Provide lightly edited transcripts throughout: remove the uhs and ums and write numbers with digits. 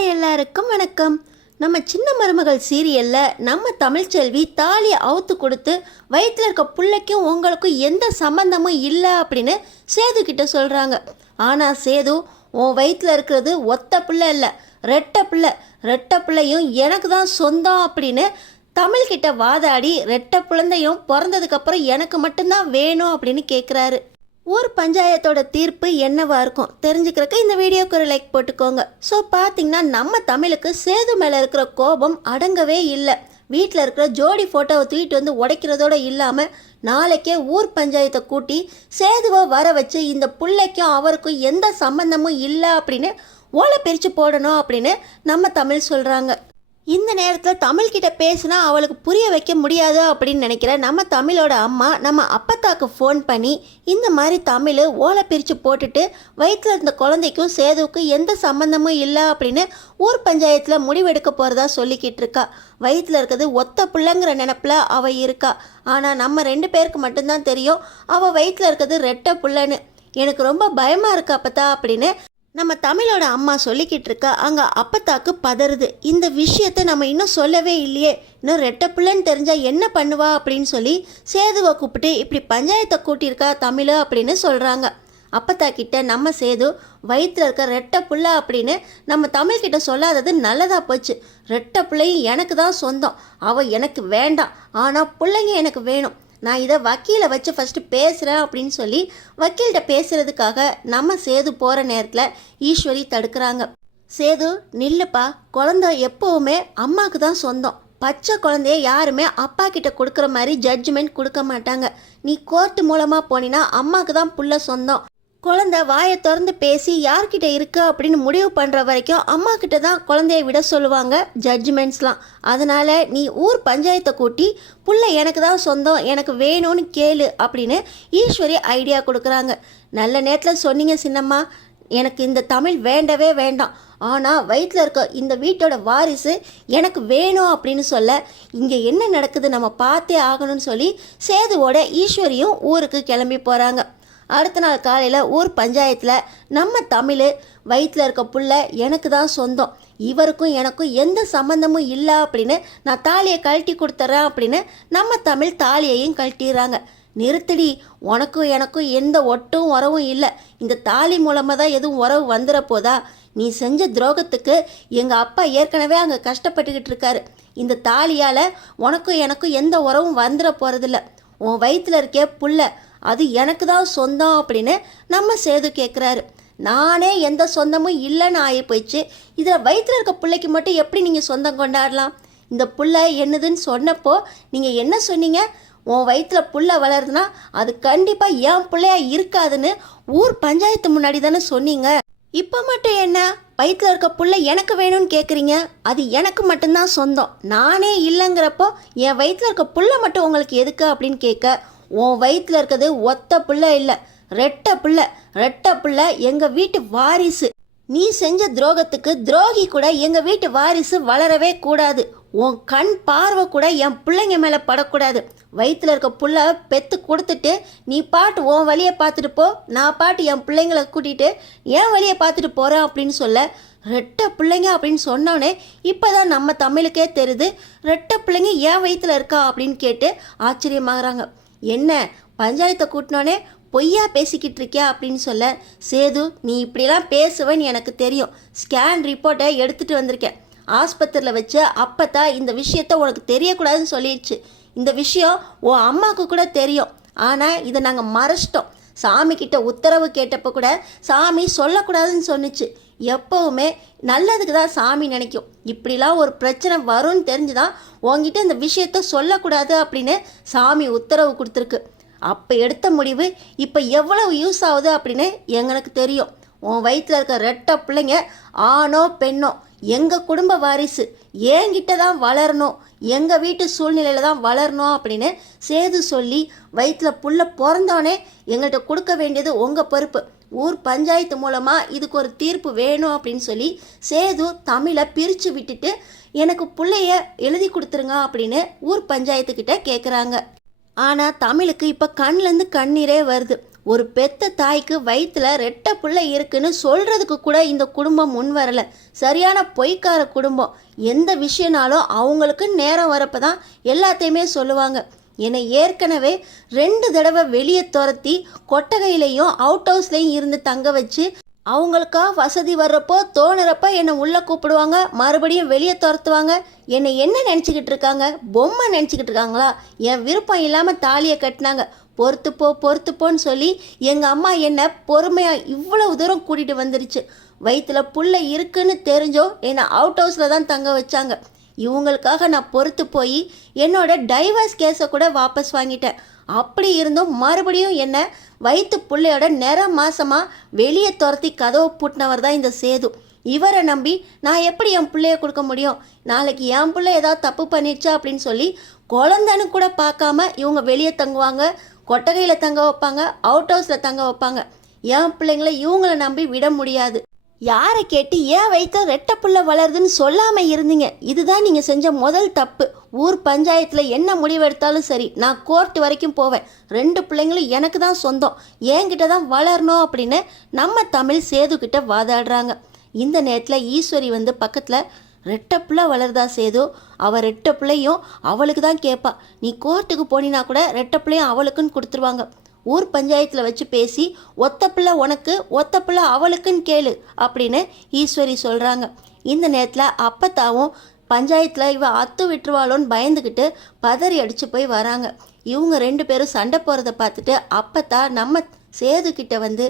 Hi எல்லாருக்கும் வணக்கம். நம்ம சின்ன மருமகள் சீரியலில் நம்ம தமிழ்ச்செல்வி தாலியை அவுத்து கொடுத்து வயிற்றில் இருக்க பிள்ளைக்கும் உங்களுக்கும் எந்த சம்மந்தமும் இல்லை அப்படின்னு சேது கிட்ட சொல்கிறாங்க. ஆனால் சேது, உன் வயிற்றில் இருக்கிறது ஒத்த பிள்ளை இல்லை, ரெட்டை பிள்ளையும் எனக்கு தான் சொந்தம் அப்படின்னு தமிழ்கிட்ட வாதாடி ரெட்டை பிள்ளையும் பிறந்ததுக்கப்புறம் எனக்கு மட்டும்தான் வேணும் அப்படின்னு கேட்குறாரு. ஊர் பஞ்சாயத்தோட தீர்ப்பு என்னவா இருக்கும் தெரிஞ்சுக்கிறதுக்கு இந்த வீடியோக்கு ஒரு லைக் போட்டுக்கோங்க. ஸோ பார்த்தீங்கன்னா நம்ம தமிழுக்கு சேது மேலே இருக்கிற கோபம் அடங்கவே இல்லை. வீட்டில் இருக்கிற ஜோடி ஃபோட்டோவை தூக்கிட்டு வந்து உடைக்கிறதோடு இல்லாமல் நாளைக்கே ஊர் பஞ்சாயத்தை கூட்டி சேதுவை வர வச்சு இந்த பிள்ளைக்கும் அவருக்கும் எந்த சம்பந்தமும் இல்லை அப்படின்னு ஓலை பிரித்து போடணும் அப்படின்னு நம்ம தமிழ் சொல்கிறாங்க. இந்த நேரத்தில் தமிழ்கிட்ட பேசினா அவளுக்கு புரிய வைக்க முடியாது அப்படின்னு நினைக்கிற நம்ம தமிழோட அம்மா நம்ம அப்பத்தாக்கு ஃபோன் பண்ணி இந்த மாதிரி தமிழ் ஓலை பிரித்து போட்டுட்டு வயிற்றில் இருந்த குழந்தைக்கும் சேதுவுக்கும் எந்த சம்மந்தமும் இல்லை அப்படின்னு ஊர் பஞ்சாயத்தில் முடிவெடுக்க போகிறதா சொல்லிக்கிட்டு இருக்கா. வயிற்றில் இருக்கிறது ஒத்த பிள்ளைங்கிற நினப்பில் அவள் இருக்கா. ஆனால் நம்ம 2 பேருக்கு மட்டும்தான் தெரியும் அவள் வயிற்றில் இருக்கிறது ரெட்டை பிள்ளைன்னு. எனக்கு ரொம்ப பயமாக இருக்கா அப்பத்தா அப்படின்னு நம்ம தமிழோட அம்மா சொல்லிக்கிட்டு இருக்கா. அங்கே அப்பத்தாக்கு பதறுது. இந்த விஷயத்தை நம்ம இன்னும் சொல்லவே இல்லையே, இன்னும் ரெட்டை பிள்ளைன்னு தெரிஞ்சால் என்ன பண்ணுவா அப்படின்னு சொல்லி சேதுவை கூப்பிட்டு இப்படி பஞ்சாயத்தை கூட்டியிருக்கா தமிழ் அப்படின்னு சொல்கிறாங்க. அப்பத்தாக்கிட்ட நம்ம சேது வயிற்றில் இருக்க ரெட்டை பிள்ளை அப்படின்னு நம்ம தமிழ்கிட்ட சொல்லாதது நல்லதாக போச்சு. ரெட்டை பிள்ளையும் எனக்கு தான் சொந்தம், அவள் எனக்கு வேண்டாம், ஆனால் பிள்ளைங்க எனக்கு வேணும், நான் இதை வக்கீலை வச்சு ஃபஸ்ட்டு பேசுகிறேன் அப்படின்னு சொல்லி வக்கீல்கிட்ட பேசுகிறதுக்காக நம்ம சேது போகிற நேரத்தில் ஈஸ்வரி தடுக்கிறாங்க. சேது நில்லுப்பா, குழந்தை எப்போவுமே அம்மாவுக்கு தான் சொந்தம், பச்சை குழந்தைய யாருமே அப்பா கிட்ட கொடுக்குற மாதிரி ஜட்ஜ்மெண்ட் கொடுக்க மாட்டாங்க. நீ கோர்ட்டு மூலமாக போனீன்னா அம்மாவுக்கு தான் புள்ள சொந்தம். குழந்தை வாயை திறந்து பேசி யார்கிட்ட இருக்கு அப்படின்னு முடிவு பண்ணுற வரைக்கும் அம்மா கிட்ட தான் குழந்தைய விட சொல்லுவாங்க ஜட்ஜ்மெண்ட்ஸ்லாம். அதனால் நீ ஊர் பஞ்சாயத்தை கூட்டி புள்ள எனக்கு தான் சொந்தம், எனக்கு வேணும்னு கேளு அப்படின்னு ஈஸ்வரி ஐடியா கொடுக்குறாங்க. நல்ல நேரத்தில் சொன்னீங்க சின்னம்மா, எனக்கு இந்த தமிழ் வேண்டவே வேண்டாம், ஆனால் வயிற்றில் இருக்க இந்த வீட்டோட வாரிசு எனக்கு வேணும் அப்படின்னு சொல்ல இங்கே என்ன நடக்குது நம்ம பார்த்தே ஆகணும்னு சொல்லி சேதுவோட ஈஸ்வரியும் ஊருக்கு கிளம்பி போகிறாங்க. அடுத்த நாள் காலையில் ஊர் பஞ்சாயத்தில் நம்ம தமிழ் வயிற்றில் இருக்க புள்ள எனக்கு தான் சொந்தம், இவருக்கும் எனக்கும் எந்த சம்மந்தமும் இல்லை அப்படின்னு நான் தாலியை கழட்டி கொடுத்துட்றேன் அப்படின்னு நம்ம தமிழ் தாலியையும் கழட்டிடுறாங்க. நிறுத்தடி, உனக்கும் எனக்கும் எந்த ஒட்டும் உறவும் இல்லை, இந்த தாலி மூலமாக தான் எதுவும் உறவு வந்துட போதா, நீ செஞ்ச துரோகத்துக்கு எங்கள் அப்பா ஏற்கனவே அங்கே கஷ்டப்பட்டுக்கிட்டு இருக்காரு, இந்த தாலியால் உனக்கும் எனக்கும் எந்த உறவும் வந்துட போகிறதில்ல, உன் வயிற்றில் இருக்கே புள்ள அது எனக்கு தான் சொந்தம் அப்படின்னு நம்ம சேது கேட்குறாரு. நானே எந்த சொந்தமும் இல்லைன்னு ஆகி போயிடுச்சு, இதில் வயிற்றில் இருக்க பிள்ளைக்கு மட்டும் எப்படி நீங்கள் சொந்தம் கொண்டாடலாம்? இந்த புள்ள என்னதுன்னு சொன்னப்போ நீங்கள் என்ன சொன்னீங்க? உன் வயிற்றில் புள்ள வளருதுன்னா அது கண்டிப்பாக என் பிள்ளையா இருக்காதுன்னு ஊர் பஞ்சாயத்து முன்னாடி தானே சொன்னீங்க. இப்போ மட்டும் என்ன வயிற்றில் இருக்க புள்ள எனக்கு வேணும்னு கேட்குறீங்க? அது எனக்கு மட்டும்தான் சொந்தம், நானே இல்லைங்கிறப்போ என் வயிற்றில் இருக்க புள்ள மட்டும் உங்களுக்கு எதுக்கு அப்படின்னு கேட்க, உன் வயிற்றில் இருக்கிறது ஒத்த பிள்ளை இல்லை, ரெட்டை பிள்ளை எங்கள் வீட்டு வாரிசு, நீ செஞ்ச துரோகத்துக்கு துரோகி கூட எங்கள் வீட்டு வாரிசு வளரவே கூடாது, உன் கண் பார்வை கூட என் பிள்ளைங்க மேலே படக்கூடாது, வயிற்றில் இருக்க புள்ள பெற்று கொடுத்துட்டு நீ பாட்டு உன் வழியை பார்த்துட்டு போ, நான் பாட்டு என் பிள்ளைங்களை கூட்டிகிட்டு என் வழியை பார்த்துட்டு போகிறேன் அப்படின்னு சொல்ல, ரெட்டை பிள்ளைங்க அப்படின்னு சொன்னோன்னே இப்போ தான் நம்ம தமிழுக்கே தெரியுது ரெட்டை பிள்ளைங்க ஏன் வயிற்றில் இருக்கா அப்படின்னு கேட்டு ஆச்சரியமாகறாங்க. என்ன பஞ்சாயத்தை கூட்டினோன்னே பொய்யா பேசிக்கிட்டு இருக்கியா அப்படின்னு சொல்ல, சேது நீ இப்படிலாம் பேசுவேன்னு எனக்கு தெரியும், ஸ்கேன் ரிப்போர்ட்டை எடுத்துகிட்டு வந்திருக்கேன், ஆஸ்பத்திரியில் வச்சு அப்பத்தான் இந்த விஷயத்த உனக்கு தெரியக்கூடாதுன்னு சொல்லிடுச்சு, இந்த விஷயம் உன் அம்மாவுக்கு கூட தெரியும், ஆனால் இதை நாங்கள் மறைச்சிட்டோம், சாமிக்கிட்ட உத்தரவு கேட்டப்போ கூட சாமி சொல்லக்கூடாதுன்னு சொன்னிச்சு, எப்போவுமே நல்லதுக்கு தான் சாமி நினைக்கும், இப்படிலாம் ஒரு பிரச்சனை வரும்னு தெரிஞ்சு தான் உங்ககிட்ட இந்த விஷயத்த சொல்லக்கூடாது அப்படின்னு சாமி உத்தரவு கொடுத்துருக்கு, அப்போ எடுத்த முடிவு இப்போ எவ்வளவு யூஸ் ஆகுது அப்படின்னு எங்களுக்கு தெரியும், உன் வயிற்றில் இருக்க ரெட்டை பிள்ளைங்க ஆணோ பெண்ணோ எங்கள் குடும்ப வாரிசு, என்கிட்ட தான் வளரணும், எங்கள் வீட்டு சூழ்நிலையில் தான் வளரணும் அப்படின்னு சேது சொல்லி வயிற்றில் புள்ள பிறந்தோன்னே எங்கள்கிட்ட கொடுக்க வேண்டியது உங்கள் பொறுப்பு, ஊர் பஞ்சாயத்து மூலமாக இதுக்கு ஒரு தீர்ப்பு வேணும் அப்படின்னு சொல்லி சேது தமிழை பிரித்து விட்டுட்டு எனக்கு பிள்ளைய எழுதி கொடுத்துருங்க அப்படின்னு ஊர் பஞ்சாயத்துக்கிட்ட கேட்குறாங்க. ஆனால் தமிழுக்கு இப்போ கண்ணிலேருந்து கண்ணீரே வருது. ஒரு பெத்த தாய்க்கு வயிற்றுல ரெட்டை பிள்ளை இருக்குன்னு சொல்கிறதுக்கு கூட இந்த குடும்பம் முன் வரலை. சரியான பொய்க்கார குடும்பம். எந்த விஷயனாலும் அவங்களுக்கு நேரம் வரப்போ தான் எல்லாத்தையுமே சொல்லுவாங்க. என்னை ஏற்கனவே 2 தடவை வெளியே துரத்தி கொட்டகையிலையும் அவுட் ஹவுஸ்லையும் இருந்து தங்க வச்சு அவங்களுக்கா வசதி வர்றப்போ தோணுறப்ப என்னை உள்ளே கூப்பிடுவாங்க, மறுபடியும் வெளியே துரத்துவாங்க. என்னை என்ன நினச்சிக்கிட்டு இருக்காங்க? பொம்மை நினச்சிக்கிட்டு இருக்காங்களா? என் விருப்பம் இல்லாமல் தாலியை கட்டினாங்க. பொறுத்துப்போன்னு சொல்லி எங்கள் அம்மா என்னை பொறுமையாக இவ்வளவு தூரம் கூட்டிகிட்டு வந்துருச்சு. வயிற்றுல புள்ள இருக்குன்னு தெரிஞ்சோ என்னை அவுட் ஹவுஸில் தான் தங்க வச்சாங்க. இவங்களுக்காக நான் பொறுத்து போய் என்னோட டைவர்ஸ் கேஸை கூட வாபஸ் வாங்கிட்டேன். அப்படி இருந்தும் மறுபடியும் என்ன வயிற்று பிள்ளையோட மாசமாக வெளியே துரத்தி கதவை பூட்டினவர் தான் இந்த சேது. இவரை நம்பி நான் எப்படி என் பிள்ளைய கொடுக்க முடியும்? நாளைக்கு என் பிள்ளை ஏதாவது தப்பு பண்ணிடுச்சா அப்படின்னு சொல்லி குழந்தைன்னு கூட பார்க்காம இவங்க வெளியே தங்குவாங்க, கொட்டகையில் தங்க வைப்பாங்க, அவுட் ஹவுஸில் தங்க வைப்பாங்க. என் பிள்ளைங்களை இவங்கள நம்பி விட முடியாது. யாரை கேட்டு ஏன் வயிற்று ரெட்டை புள்ள வளருதுன்னு சொல்லாமல் இருந்தீங்க? இதுதான் நீங்கள் செஞ்ச முதல் தப்பு. ஊர் பஞ்சாயத்தில் என்ன முடிவெடுத்தாலும் சரி, நான் கோர்ட் வரைக்கும் போவேன். 2 பிள்ளைங்களும் எனக்கு தான் சொந்தம், என்கிட்ட தான் வளரணும் அப்படின்னு நம்ம தமிழ் சேதுக்கிட்ட வாதாடுறாங்க. இந்த நேரத்தில் ஈஸ்வரி வந்து பக்கத்தில், ரெட்டை பிள்ளை வளருதா சேது? அவள் ரெட்டை பிள்ளையும் அவளுக்கு தான் கேட்பா. நீ கோர்ட்டுக்கு போனினா கூட ரெட்டை பிள்ளையும் அவளுக்குன்னு கொடுத்துருவாங்க. ஊர் பஞ்சாயத்தில் வச்சு பேசி ஒத்த பிள்ளை உனக்கு ஒத்த பிள்ளை அவளுக்குன்னு கேளு அப்படின்னு ஈஸ்வரி சொல்கிறாங்க. இந்த நேரத்தில் அப்பத்தாவும் பஞ்சாயத்தில் இவ அத்து விட்டுருவாளோன்னு பயந்துக்கிட்டு பதறி அடித்து போய் வராங்க. இவங்க 2 பேரும் சண்டை போகிறத பார்த்துட்டு அப்பத்தா நம்ம சேதுக்கிட்ட வந்து,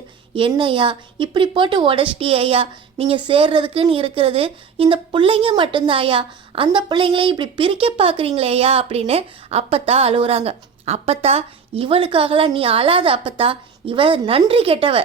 என்னையா இப்படி போட்டு உடச்சிட்டியா? நீங்கள் சேர்றதுக்குன்னு இருக்கிறது இந்த பிள்ளைங்க மட்டும்தாயா, அந்த பிள்ளைங்களையும் இப்படி பிரிக்க பார்க்குறீங்களேயா அப்படின்னு அப்பத்தா அழுகுறாங்க. அப்பத்தா, இவளுக்காகலாம் நீ அழாத அப்பத்தா, இவ நன்றி கெட்டவ.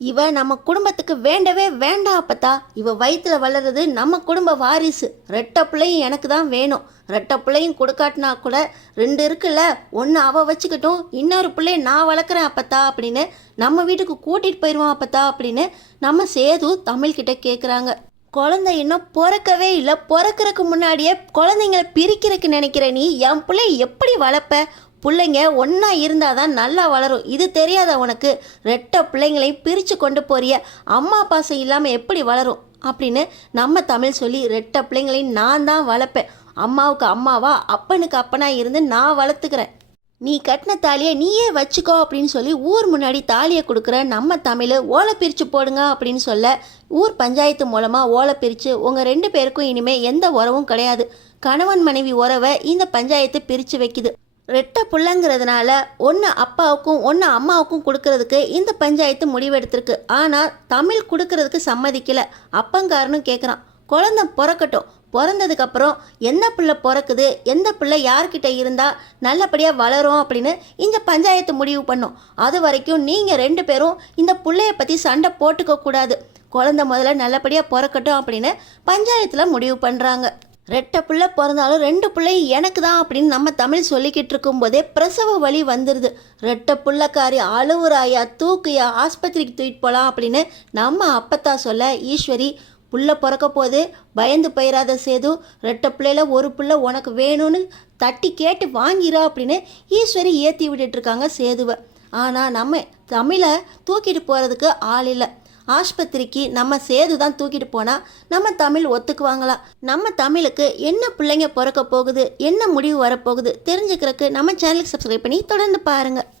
இவ நம்ம குடும்பத்துக்கு வேண்டவே வேண்டாம் அப்பத்தா. இவ வயிற்றுல வளர்றது நம்ம குடும்ப வாரிசு. ரெட்டை பிள்ளையும் எனக்கு தான் வேணும். ரெட்டை பிள்ளையும் கொடுக்காட்டினா கூட 2 இருக்குல்ல, ஒன்று அவள் வச்சுக்கிட்டும், இன்னொரு பிள்ளைய நான் வளர்க்குறேன் அப்பத்தா அப்படின்னு நம்ம வீட்டுக்கு கூட்டிகிட்டு போயிடுவான் அப்பத்தா அப்படின்னு நம்ம சேது தமிழ்கிட்ட கேட்குறாங்க. குழந்தை இன்னும் பிறக்கவே இல்லை, பிறக்கிறதுக்கு முன்னாடியே குழந்தைங்களை பிரிக்கிறதுக்கு நினைக்கிற நீ என் பிள்ளை எப்படி வளர்ப்ப? பிள்ளைங்க ஒன்றா இருந்தால் தான் நல்லா வளரும். இது தெரியாத உனக்கு? ரெட்டை பிள்ளைங்களையும் பிரித்து கொண்டு போறிய, அம்மா பாசம் இல்லாமல் எப்படி வளரும் அப்படின்னு நம்ம தமிழ் சொல்லி, ரெட்டை பிள்ளைங்களையும் நான் தான் வளர்ப்பேன். அம்மாவுக்கு அம்மாவா அப்பனுக்கு அப்பனா இருந்து நான் வளர்த்துக்கிறேன். நீ கட்டின தாலியை நீயே வச்சுக்கோ அப்படின்னு சொல்லி ஊர் முன்னாடி தாலியை கொடுக்குற நம்ம தமிழ், ஓலை பிரித்து போடுங்க அப்படின்னு சொல்ல ஊர் பஞ்சாயத்து மூலமாக ஓலை பிரித்து உங்கள் 2 பேருக்கும் இனிமேல் எந்த உறவும் கிடையாது, கணவன் மனைவி உறவை இந்த பஞ்சாயத்து பிரித்து வைக்குது. ரெட்டை புள்ளங்கிறதுனால ஒன்று அப்பாவுக்கும் ஒன்று அம்மாவுக்கும் கொடுக்கறதுக்கு இந்த பஞ்சாயத்து முடிவெடுத்திருக்கு. ஆனால் தமிழ் கொடுக்கறதுக்கு சம்மதிக்கலை. அப்பங்காரனும் கேட்குறான், குழந்தை பிறக்கட்டும், பிறந்ததுக்கப்புறம் எந்த பிள்ளை பிறக்குது, எந்த பிள்ளை யார்கிட்ட இருந்தால் நல்லபடியாக வளரும் அப்படின்னு இந்த பஞ்சாயத்து முடிவு பண்ணும். அது வரைக்கும் நீங்கள் 2 பேரும் இந்த பிள்ளைய பற்றி சண்டை போட்டுக்க கூடாது. குழந்தை முதல்ல நல்லபடியாக பிறக்கட்டும் அப்படின்னு பஞ்சாயத்தில் முடிவு பண்ணுறாங்க. ரெட்டை பிள்ளை பிறந்தாலும் 2 பிள்ளையும் எனக்கு தான் அப்படின்னு நம்ம தமிழ் சொல்லிக்கிட்டு இருக்கும்போதே பிரசவ வலி வந்துடுது. ரெட்டை பிள்ளைக்காரி அழுவுறாயா, தூக்குயா, ஆஸ்பத்திரிக்கு தூக்கிட்டு போகலாம் அப்படின்னு நம்ம அப்பத்தா சொல்ல, ஈஸ்வரி, புள்ள பிறக்க போது பயந்து போயிடாத சேது, ரெட்டை பிள்ளையில ஒரு பிள்ளை உனக்கு வேணும்னு தட்டி கேட்டு வாங்கிரா அப்படின்னு ஈஸ்வரி ஏற்றி விட்டுட்ருக்காங்க சேதுவை. ஆனால் நம்ம தமிழை தூக்கிட்டு போகிறதுக்கு ஆள் இல்லை. ஆஸ்பத்திரிக்கு நம்ம சேது தான் தூக்கிட்டு போனால் நம்ம தமிழ் ஒத்துக்குவாங்களா? நம்ம தமிழுக்கு என்ன பிள்ளைங்க பிறக்க போகுது, என்ன முடிவு வரப்போகுது தெரிஞ்சுக்கிறதுக்கு நம்ம சேனலுக்கு சப்ஸ்கிரைப் பண்ணி தொடர்ந்து பாருங்கள்.